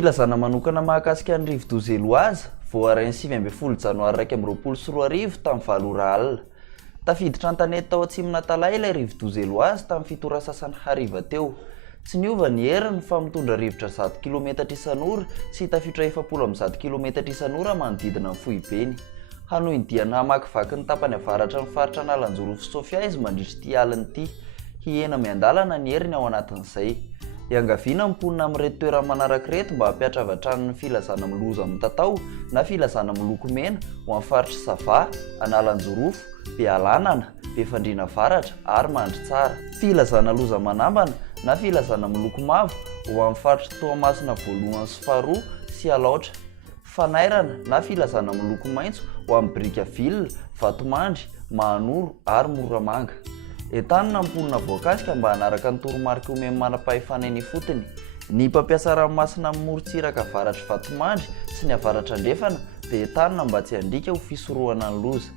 Filazana manokana mahakasika ny rivo-doza Eloaza voarainy 20 janoary 2024 tamin'ny 7 alina. Tafiditra an-tanety tao atsimona talay ilay rivo-doza Eloaza tamin'ny 7 sasany hariva teo. Tsy niova ny heriny fa mitondra rivotra 100 km isan'ora sy tafiditra 710 km isan'ora manodidina ny Fohibeny. Hanohy ny dia namakivaky ny tapany avaratra ny faritra Analanjorofo sy Sofia izy mandritra ity alina ity. Hihena miandalana ny heriny ao anatin'izay. Iangaviana mponina amin'ireto toerana manaraka ireto mba hampiatravatrany ny filazana miloza amin'ny tatao na filazana miloko mena ho amin'ny faritra Sava, Analanjorofo, Bealanana, Befandriana Avaratra ary Mandritsara. Filazana loza manambana na filazana miloko mavo ho amin'ny faritra Toamasina voalohany sy faharoa sy Alaotra. Fanairana na filazana miloko maitso ho amin'ny Brickaville, Vatomandry, Mahanoro ary Moramanga. Entanina mponina voakasika mba hanaraka ny toromarika omeny manam-pahefana eny fotony. Ny mpampiasa ranomasina amin'ny morontsiraka avaratra Vatomandry sy ny avaratra Andrefana dia entanina mba tsy handika ho fisorohana ny loza.